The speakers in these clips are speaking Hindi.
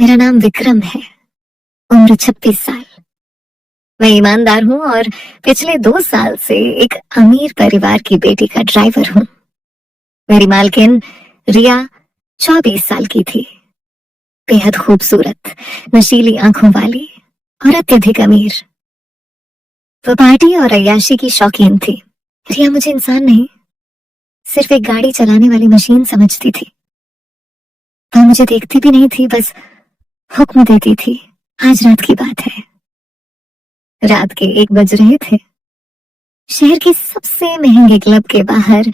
मेरा नाम विक्रम है। उम्र 26 साल। मैं ईमानदार हूँ और पिछले 2 साल से एक अमीर परिवार की बेटी का ड्राइवर हूँ। मेरी मालकिन रिया 24 साल की थी। बेहद खूबसूरत, नशीली आंखों वाली और अत्यधिक अमीर। वो पार्टी और अय्याशी की शौकीन थी। रिया मुझे इंसान नहीं, सिर्फ एक गाड़ी चलाने वाली मशीन समझती थी। वह मुझे देखती भी नहीं थी, बस हुक्म देती थी। आज रात की बात है। रात के 1 बज रहे थे। शहर के सबसे महंगे क्लब के बाहर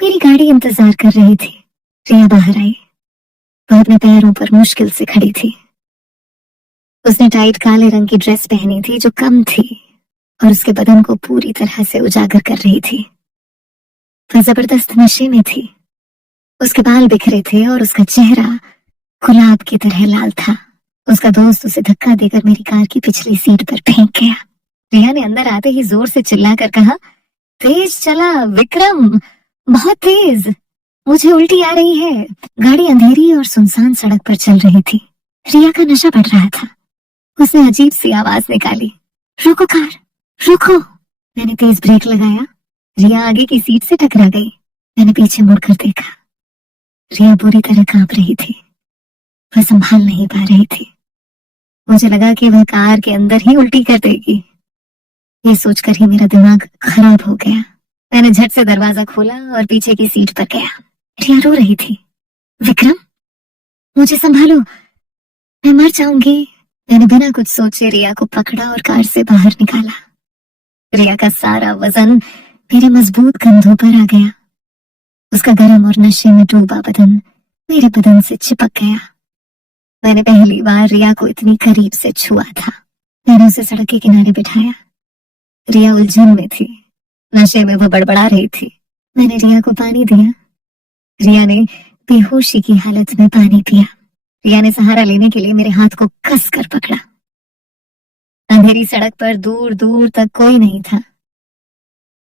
मेरी गाड़ी इंतजार कर रही थी। रिया बाहर आई। वह अपने पैरों पर मुश्किल से खड़ी थी। उसने टाइट काले रंग की ड्रेस पहनी थी जो कम थी और उसके बदन को पूरी तरह से उजागर कर रही थी। वह जबरदस्त नशे में थी। उसके बाल बिखरे थे और उसका चेहरा गुलाब की तरह लाल था। उसका दोस्त उसे धक्का देकर मेरी कार की पिछली सीट पर फेंक गया। रिया ने अंदर आते ही जोर से चिल्लाकर कहा, तेज चला विक्रम, बहुत तेज। मुझे उल्टी आ रही है। गाड़ी अंधेरी और सुनसान सड़क पर चल रही थी। रिया का नशा बढ़ रहा था। उसने अजीब सी आवाज निकाली, रुको कार, रुको। मैंने तेज ब्रेक लगाया। रिया आगे की सीट से टकरा गई। मैंने पीछे मुड़कर देखा। रिया बुरी तरह कांप रही थी। वह संभाल नहीं पा रही थी। मुझे लगा कि वह कार के अंदर ही उल्टी कर देगी। ये सोचकर ही मेरा दिमाग खराब हो गया। मैंने झट से दरवाजा खोला और पीछे की सीट पर गया। रिया रो रही थी। विक्रम, मुझे संभालो, मैं मर जाऊंगी। मैंने बिना कुछ सोचे रिया को पकड़ा और कार से बाहर निकाला। रिया का सारा वजन मेरे मजबूत कंधों पर आ गया। उसका गर्म और नशे में डूबा बदन मेरे बदन से चिपक गया। मैंने पहली बार रिया को इतनी करीब से छुआ था। मैंने उसे सड़क के किनारे बिठाया। रिया उलझन में थी। नशे में वो बड़बड़ा रही थी। मैंने रिया को पानी दिया। रिया ने बेहोशी की हालत में पानी पिया। रिया ने सहारा लेने के लिए मेरे हाथ को कस कर पकड़ा। अंधेरी सड़क पर दूर दूर तक कोई नहीं था।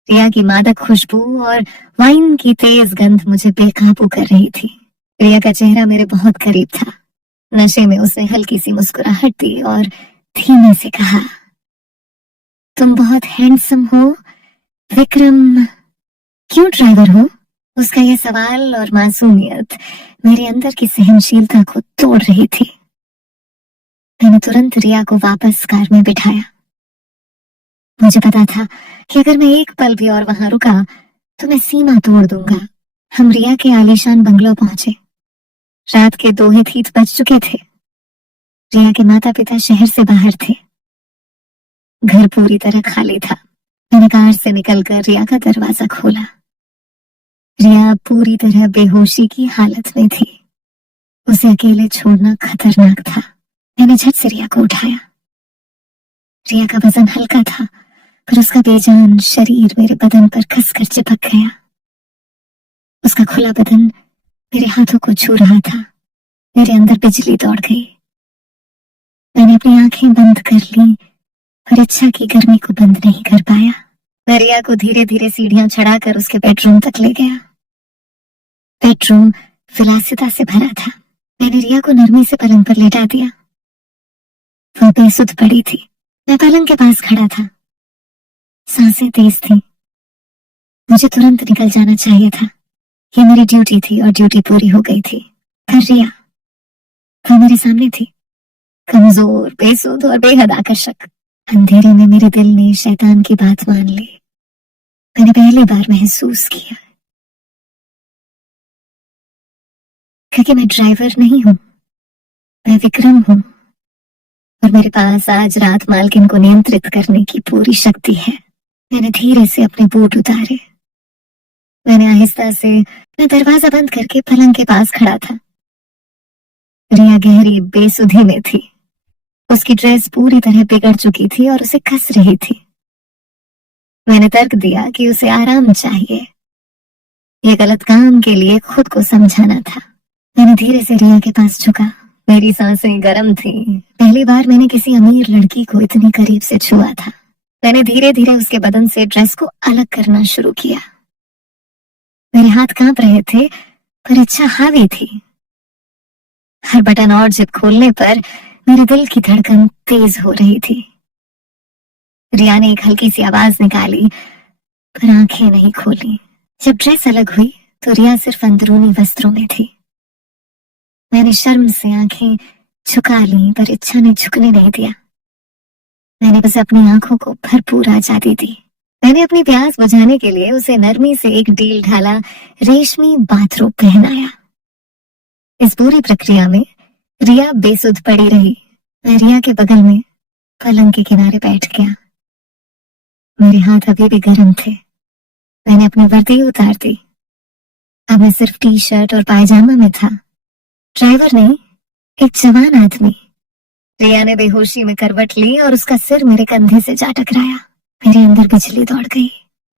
रिया की मादक खुशबू और वाइन की तेज गंध मुझे बेकाबू कर रही थी। रिया का चेहरा मेरे बहुत करीब था। नशे में उसने हल्की सी मुस्कुराहट दी और धीमे से कहा, तुम बहुत हैंडसम हो विक्रम। क्यों ड्राइवर हो? उसका यह सवाल और मासूमियत मेरे अंदर की सहनशीलता को तोड़ रही थी। मैंने तुरंत रिया को वापस कार में बिठाया। मुझे पता था कि अगर मैं एक पल भी और वहां रुका तो मैं सीमा तोड़ दूंगा। हम रिया के आलीशान बंगलो पहुंचे। रात के 2 बज चुके थे। रिया के माता पिता शहर से बाहर थे। घर पूरी तरह खाली था। मैंने कार से निकलकर रिया का दरवाजा खोला। रिया पूरी तरह बेहोशी की हालत में थी। उसे अकेले छोड़ना खतरनाक था। मैंने झट से रिया को उठाया। रिया का वजन हल्का था, पर उसका बेजान शरीर मेरे बदन पर कसकर चिपक गया। उसका खुला बदन मेरे हाथों को छू रहा था। मेरे अंदर बिजली दौड़ गई। मैंने अपनी आंखें बंद कर ली, पर इच्छा की गर्मी को बंद नहीं कर पाया। मैं रिया को धीरे धीरे सीढ़ियां चढ़ाकर उसके बेडरूम तक ले गया। बेडरूम विलासिता से भरा था। मैंने रिया को नरमी से पलंग पर लेटा दिया। वो बेसुध पड़ी थी। मैं पलंग के पास खड़ा था। सांसें तेज थी। मुझे तुरंत निकल जाना चाहिए था। ये मेरी ड्यूटी थी और ड्यूटी पूरी हो गई थी। पर रिया, वो मेरे सामने थी, कमजोर, बेसुध और बेहद आकर्षक। अंधेरे में मेरे दिल ने शैतान की बात मान ली। मैंने पहली बार महसूस किया क्योंकि मैं ड्राइवर नहीं हूं, मैं विक्रम हूं और मेरे पास आज रात मालकिन को नियंत्रित करने की पूरी शक्ति है। मैंने धीरे से अपने बूट उतारे। मैंने आहिस्ता से अपना दरवाजा बंद करके पलंग के पास खड़ा था। रिया गहरी बेसुधी में थी। उसकी ड्रेस पूरी तरह बिगड़ चुकी थी और उसे कस रही थी। मैंने तर्क दिया कि उसे आराम चाहिए। ये गलत काम के लिए खुद को समझाना था। मैंने धीरे से रिया के पास झुका। मेरी सांसें गर्म थी। पहली बार मैंने किसी अमीर लड़की को इतनी करीब से छुआ था। मैंने धीरे धीरे उसके बदन से ड्रेस को अलग करना शुरू किया। मेरे हाथ कांप रहे थे, पर इच्छा हावी थी। हर बटन और जिप खोलने पर मेरे दिल की धड़कन तेज हो रही थी। रिया ने एक हल्की सी आवाज निकाली, पर आंखें नहीं खोली। जब ड्रेस अलग हुई तो रिया सिर्फ अंदरूनी वस्त्रों में थी। मैंने शर्म से आंखें झुका ली, पर इच्छा ने झुकने नहीं दिया। मैंने बस अपनी आंखों को भरपूर आजादी दी। मैंने अपनी प्यास बुझाने के लिए उसे नरमी से एक डील ढाला रेशमी बाथरोब पहनाया। इस पूरी प्रक्रिया में रिया बेसुध पड़ी रही। मैं रिया के बगल में पलंग के किनारे बैठ गया। मेरे हाथ अभी भी गर्म थे। मैंने अपनी वर्दी उतार दी। अब मैं सिर्फ टी शर्ट और पायजामा में था। ड्राइवर नहीं, एक जवान आदमी। रिया ने बेहोशी में करवट ली और उसका सिर मेरे कंधे से जा टकराया। मेरे अंदर बिजली दौड़ गई।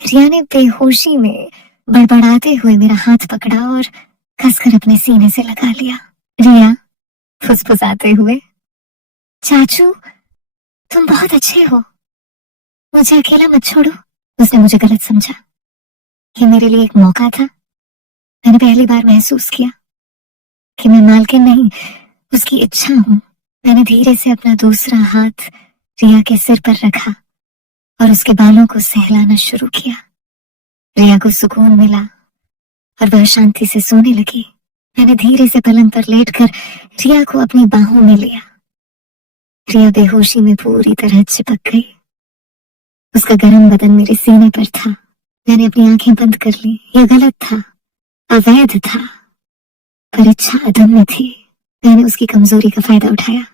रिया ने बेहोशी में बड़बड़ाते हुए मेरा हाथ पकड़ा और कसकर अपने सीने से लगा लिया। रिया फुसफुसाते हुए, चाचू तुम बहुत अच्छे हो, मुझे अकेला मत छोड़ो। उसने मुझे गलत समझा। ये मेरे लिए एक मौका था। मैंने पहली बार महसूस किया कि मैं मालकिन नहीं, उसकी इच्छा हूं। मैंने धीरे से अपना दूसरा हाथ रिया के सिर पर रखा और उसके बालों को सहलाना शुरू किया। रिया को सुकून मिला और वह शांति से सोने लगी। मैंने धीरे से पलंग पर लेटकर रिया को अपनी बाहों में लिया। रिया बेहोशी में पूरी तरह चिपक गई। उसका गर्म बदन मेरे सीने पर था। मैंने अपनी आंखें बंद कर ली। यह गलत था, अवैध था, पर इच्छा अदम्य थी। मैंने उसकी कमजोरी का फायदा उठाया।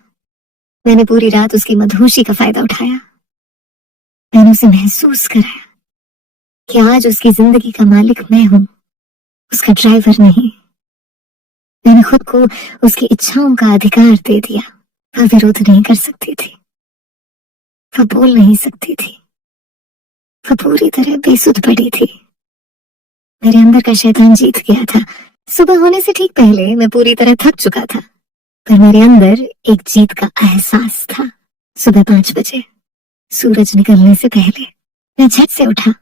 मैंने पूरी रात उसकी मदहोशी का फायदा उठाया। मैंने उसे महसूस कराया कि आज उसकी जिंदगी का मालिक मैं हूं, उसका ड्राइवर नहीं। मैंने खुद को उसकी इच्छाओं का अधिकार दे दिया। वह विरोध नहीं कर सकती थी, वह बोल नहीं सकती थी, वह पूरी तरह बेसुध पड़ी थी। मेरे अंदर का शैतान जीत गया था। सुबह होने से ठीक पहले मैं पूरी तरह थक चुका था, पर मेरे अंदर एक जीत का एहसास था। सुबह 5 बजे, सूरज निकलने से पहले, मैं झट से उठा।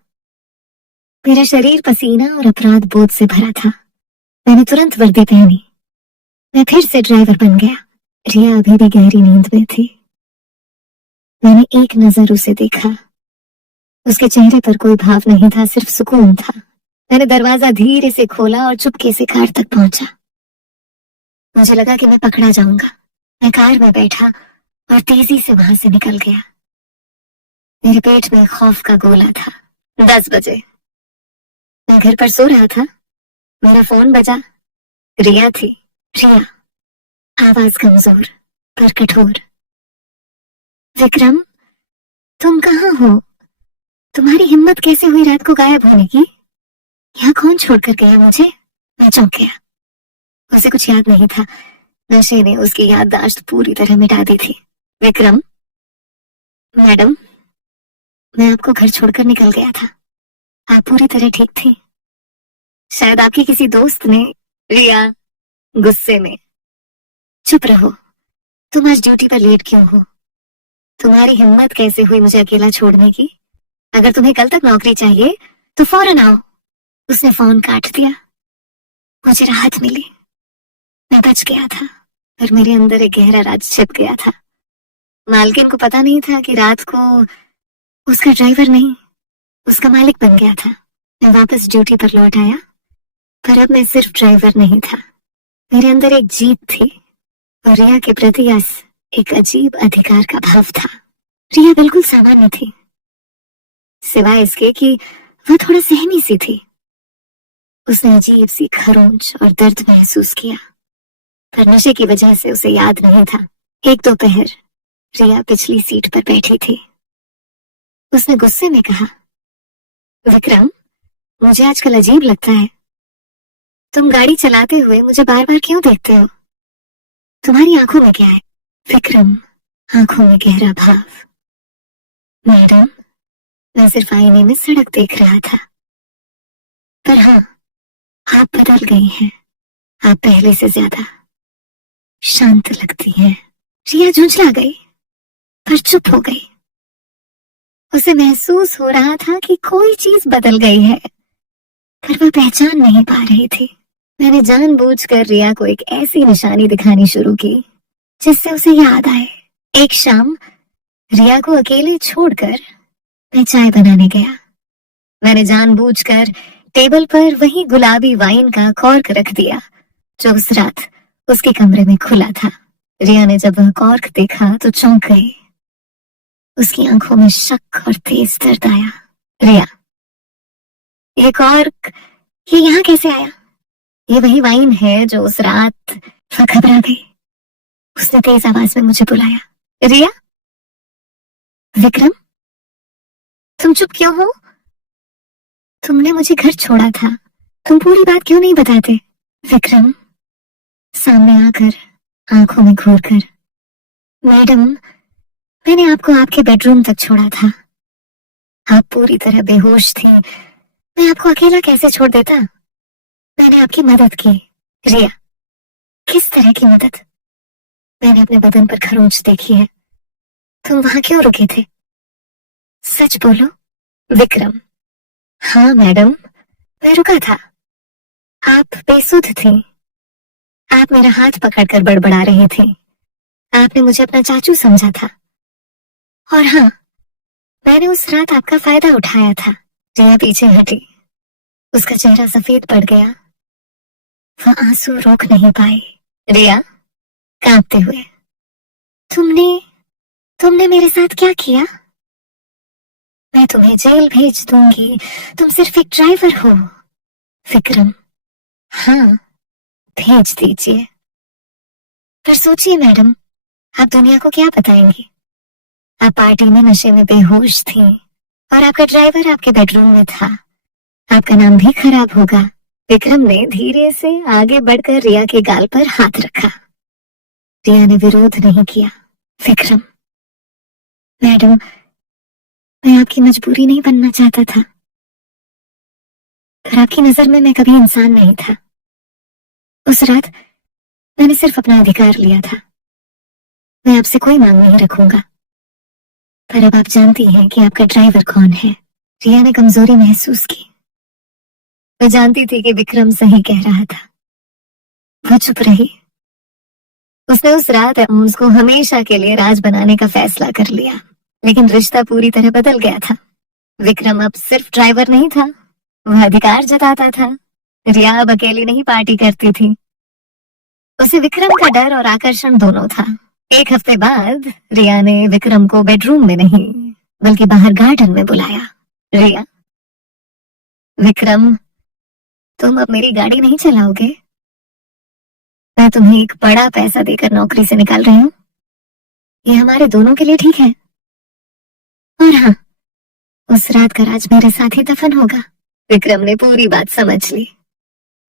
मेरा शरीर पसीना और अपराध बोध से भरा था। मैंने तुरंत वर्दी पहनी। मैं फिर से ड्राइवर बन गया। रिया अभी भी गहरी नींद में थी। मैंने एक नजर उसे देखा। उसके चेहरे पर कोई भाव नहीं था, सिर्फ सुकून था। मैंने दरवाजा धीरे से खोला और चुपके से कार तक पहुंचा। मुझे लगा कि मैं पकड़ा जाऊंगा। मैं कार में बैठा और तेजी से वहां से निकल गया। मेरे पेट में खौफ का गोला था। 10 बजे, मैं घर पर सो रहा था। मेरा फोन बजा। रिया थी। रिया, आवाज कमजोर पर कठोर। विक्रम, तुम कहाँ हो? तुम्हारी हिम्मत कैसे हुई रात को गायब होने की? यहाँ कौन छोड़कर गया मुझे? मैं चौंक गया। उसे कुछ याद नहीं था। नशे ने उसकी याददाश्त पूरी तरह मिटा दी थी। विक्रम, मैडम, मैं आपको घर छोड़कर निकल गया था। आप पूरी तरह ठीक थी। शायद आपके किसी दोस्त ने। रिया गुस्से में, चुप रहो। तुम आज ड्यूटी पर लेट क्यों हो? तुम्हारी हिम्मत कैसे हुई मुझे अकेला छोड़ने की? अगर तुम्हें कल तक नौकरी चाहिए तो फौरन आओ। उसने फोन काट दिया। मुझे राहत मिली। मैं बच गया था, पर मेरे अंदर एक गहरा राज छिप गया था। मालकिन को पता नहीं था कि रात को उसका ड्राइवर नहीं, उसका मालिक बन गया था। मैं वापस ड्यूटी पर लौट आया, पर अब मैं सिर्फ ड्राइवर नहीं था। मेरे अंदर एक जीत थी और रिया के प्रति एक अजीब अधिकार का भाव था। रिया बिल्कुल सामान्य थी, सिवाय इसके कि वह थोड़ा सहमी सी थी। उसने अजीब सी खरोंच और दर्द महसूस किया, पर नशे की वजह से उसे याद नहीं था। एक दोपहर रिया पिछली सीट पर बैठी थी। उसने गुस्से में कहा, विक्रम, मुझे आजकल अजीब लगता है। तुम गाड़ी चलाते हुए मुझे बार बार क्यों देखते हो? तुम्हारी आंखों में क्या है? विक्रम, आंखों में गहरा भाव। मैडम, मैं सिर्फ आईने में सड़क देख रहा था। पर हाँ, आप बदल गई हैं। आप पहले से ज्यादा शांत लगती हैं। रिया झुंझला गई, पर चुप हो गई। उसे महसूस हो रहा था कि कोई चीज बदल गई है, पर वह पहचान नहीं पा रही थी। मैंने जानबूझकर रिया को एक ऐसी निशानी दिखानी शुरू की जिससे उसे याद आए। एक शाम रिया को अकेले छोड़कर मैं चाय बनाने गया। मैंने जानबूझकर टेबल पर वही गुलाबी वाइन का कॉर्क रख दिया जो उस रात उसके कमरे में खुला था। रिया ने जब वह कॉर्क देखा तो चौंक गई। उसकी आंखों में शक और तेज दर्द आया। रिया, ये कॉर्क ये यहाँ कैसे आया? ये वही वाइन है जो उस रात वह घबरा गई। उसने तेज आवाज में मुझे बुलाया। रिया, विक्रम, तुम चुप क्यों हो? तुमने मुझे घर छोड़ा था, तुम पूरी बात क्यों नहीं बताते? विक्रम सामने आकर आंखों में घूर कर, मैडम, मैंने आपको आपके बेडरूम तक छोड़ा था। आप पूरी तरह बेहोश थी। मैं आपको अकेला कैसे छोड़ देता? मैंने आपकी मदद की। रिया, किस तरह की मदद? मैंने अपने बदन पर खरोंच देखी है। तुम वहां क्यों रुके थे? सच बोलो। विक्रम, हाँ मैडम, मैं रुका था। आप बेसुध थी। आप मेरा हाथ पकड़कर बड़बड़ा रही थी। आपने मुझे अपना चाचू समझा था। और हाँ, मैंने उस रात आपका फायदा उठाया था। रिया पीछे हटी। उसका चेहरा सफेद पड़ गया। वह आंसू रोक नहीं पाई। रिया कांपते हुए, तुमने तुमने मेरे साथ क्या किया? मैं तुम्हें जेल भेज दूंगी। तुम सिर्फ एक ड्राइवर हो। विक्रम, हाँ, भेज दीजिए। पर सोचिए मैडम, आप दुनिया को क्या बताएंगी? आप पार्टी में नशे में बेहोश थी और आपका ड्राइवर आपके बेडरूम में था। आपका नाम भी खराब होगा। विक्रम ने धीरे से आगे बढ़कर रिया के गाल पर हाथ रखा। रिया ने विरोध नहीं किया। विक्रम, मैडम, मैं आपकी मजबूरी नहीं बनना चाहता था, पर आपकी नजर में मैं कभी इंसान नहीं था। उस रात मैंने सिर्फ अपना अधिकार लिया था। मैं आपसे कोई मांग नहीं रखूंगा, पर अब आप जानती हैं कि आपका ड्राइवर कौन है। रिया ने कमजोरी महसूस की। मैं जानती थी कि विक्रम सही कह रहा था। वो चुप रही। उसने उस रात उसको हमेशा के लिए राज बनाने का फैसला कर लिया, लेकिन रिश्ता पूरी तरह बदल गया था। विक्रम अब सिर्फ ड्राइवर नहीं था, वह अधिकार जताता था। रिया अब अकेली नहीं पार्टी करती थी। उसे विक्रम का डर और आकर्षण दोनों था। एक हफ्ते बाद रिया ने विक्रम को बेडरूम में नहीं बल्कि बाहर गार्डन में बुलाया। रिया, विक्रम, तुम अब मेरी गाड़ी नहीं चलाओगे? मैं तुम्हें एक बड़ा पैसा देकर नौकरी से निकाल रही हूँ। ये हमारे दोनों के लिए ठीक है। और हाँ, उस रात का राज मेरे साथ ही दफन होगा। विक्रम ने पूरी बात समझ ली।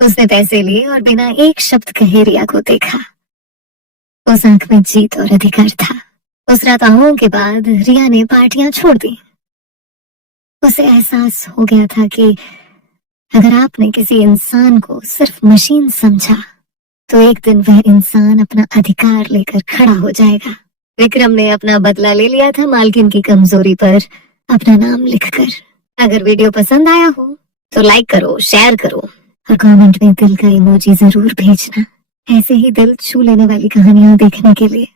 उसने पैसे लिए और बिना एक शब्द कहे रिया को देखा। उस आंख में जीत और अधिकार था। उस रात आहों के बाद रिया ने पार्टियां छोड़ दी। उसे एहसास हो गया था कि अगर आपने किसी इंसान को सिर्फ मशीन समझा तो एक दिन वह इंसान अपना अधिकार लेकर खड़ा हो जाएगा। विक्रम ने अपना बदला ले लिया था मालकिन की कमजोरी पर अपना नाम लिखकर। अगर वीडियो पसंद आया हो तो लाइक करो, शेयर करो और कमेंट में दिल का इमोजी जरूर भेजना। ऐसे ही दिल छू लेने वाली कहानियां देखने के लिए।